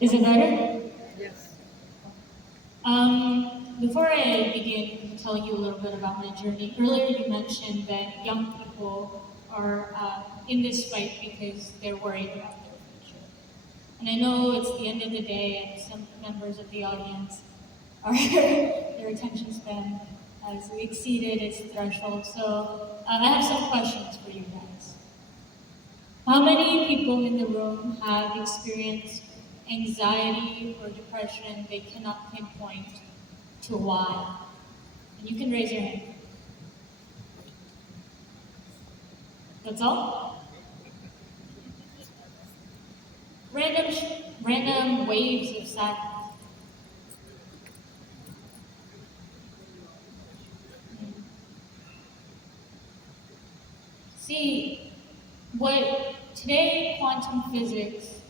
Is it better? Yes. Before I begin telling you a little bit about my journey, earlier you mentioned that young people are in this fight because they're worried about their future. And I know it's the end of the day, and some members of the audience are their attention span has exceeded its threshold. So I have some questions for you guys. How many people in the room have experienced anxiety or depression they cannot pinpoint to why? And you can raise your hand. That's all? Random waves of sadness. See, what today quantum physics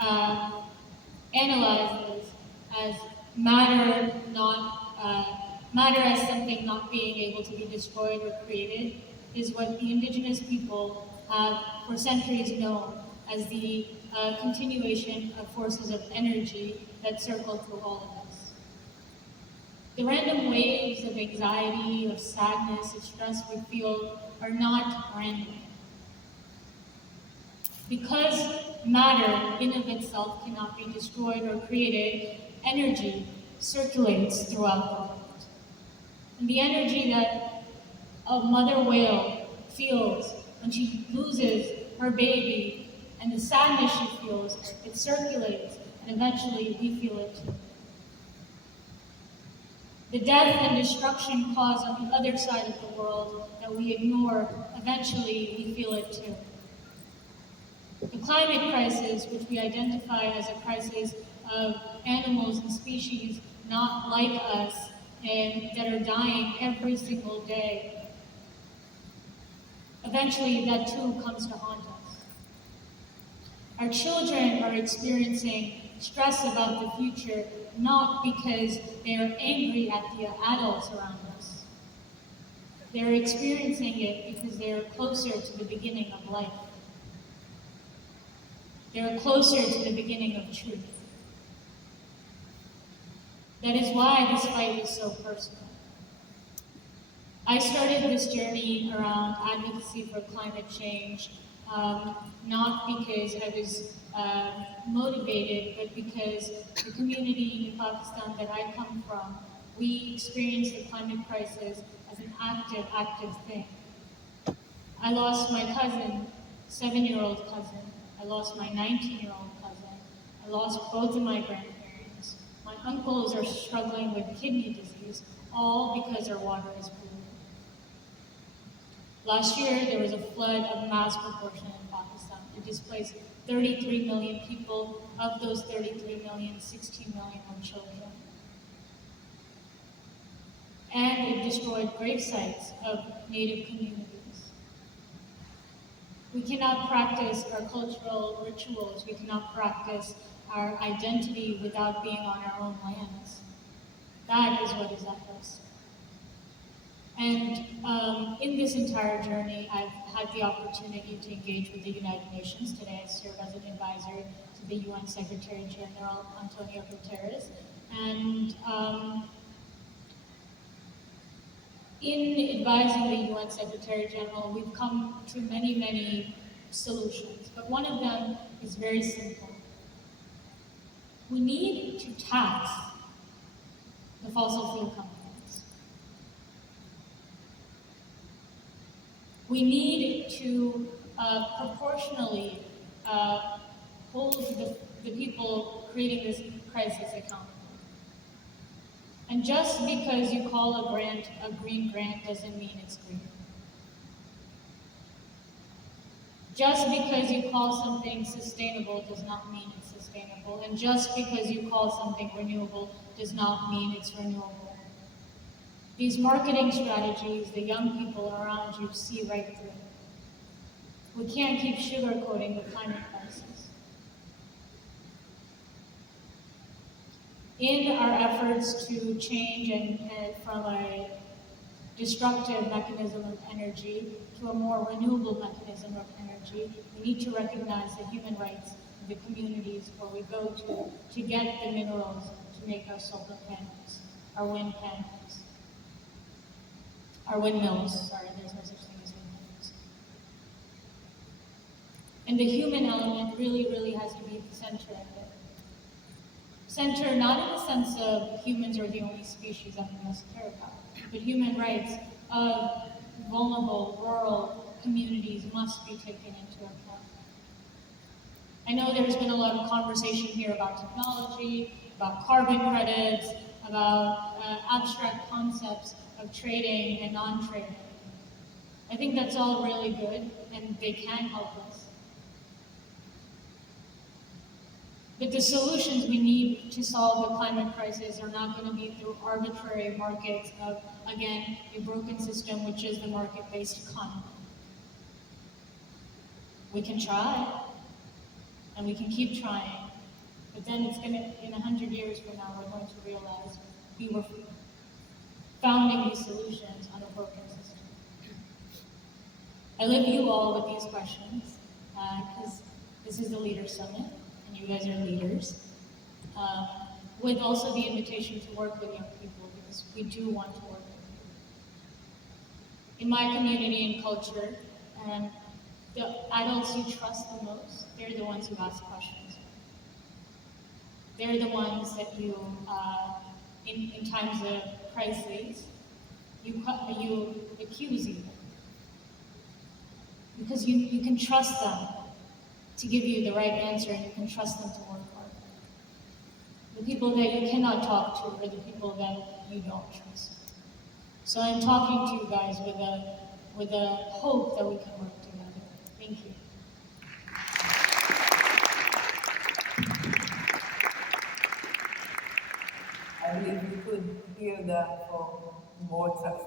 uh, analyzes as matter as something not being able to be destroyed or created is what the indigenous people have for centuries known as the continuation of forces of energy that circle through all of us. The random waves of anxiety, of sadness, of stress we feel are not random. Because matter in of itself cannot be destroyed or created, energy circulates throughout the world. And the energy that a mother whale feels when she loses her baby and the sadness she feels, it circulates and eventually we feel it too. The death and destruction caused on the other side of the world that we ignore, eventually we feel it too. The climate crisis, which we identify as a crisis of animals and species not like us and that are dying every single day, eventually that too comes to haunt us. Our children are experiencing stress about the future not because they are angry at the adults around us. They're experiencing it because they are closer to the beginning of life. They're closer to the beginning of truth. That is why this fight is so personal. I started this journey around advocacy for climate change, not because I was motivated, but because the community in Pakistan that I come from, we experience the climate crisis as an active thing. I lost my cousin, 7-year-old cousin. I lost my 19-year-old cousin. I lost both of my grandparents. My uncles are struggling with kidney disease, all because our water is polluted. Last year, there was a flood of mass proportion in Pakistan. It displaced 33 million people. Of those 33 million, 16 million were children. And it destroyed grave sites of native communities. We cannot practice our cultural rituals. We cannot practice our identity without being on our own lands. That is what is at risk. And in this entire journey, I've had the opportunity to engage with the United Nations. Today I serve as an advisor to the UN Secretary General, Antonio Guterres. And in advising the UN Secretary General, we've come to many solutions, but one of them is very simple. We need to tax the fossil fuel companies. We need to proportionally hold the people creating this crisis accountable. And just because you call a grant a green grant doesn't mean it's green. Just because you call something sustainable does not mean it's sustainable. And just because you call something renewable does not mean it's renewable. These marketing strategies, the young people around you see right through. We can't keep sugarcoating the climate crisis. In our efforts to change and from a destructive mechanism of energy to a more renewable mechanism of energy, we need to recognize that human rights the communities where we go to get the minerals to make our solar panels, our wind panels, our windmills. Sorry, there's no such thing as windmills. And the human element really, really has to be at the center of it. Center not in the sense of humans are the only species that we must care about, but human rights of vulnerable rural communities must be taken into account. I know there's been a lot of conversation here about technology, about carbon credits, about abstract concepts of trading and non-trading. I think that's all really good, and they can help us. But the solutions we need to solve the climate crisis are not going to be through arbitrary markets of, again, a broken system, which is the market-based economy. We can try, and we can keep trying, but then it's going to, in 100 years from now, we're going to realize we were founding these solutions on a broken system. I leave you all with these questions, because this is the Leader Summit, and you guys are leaders, with also the invitation to work with young people, because we do want to work with you. In my community and culture, the adults you trust the most, they're the ones who ask questions. They're the ones that you, in times of crises, you accuse even. Because you can trust them to give you the right answer, and you can trust them to work hard. The people that you cannot talk to are the people that you don't trust. So I'm talking to you guys with a hope that we can work together. Thank you. I believe we could hear that from both sides.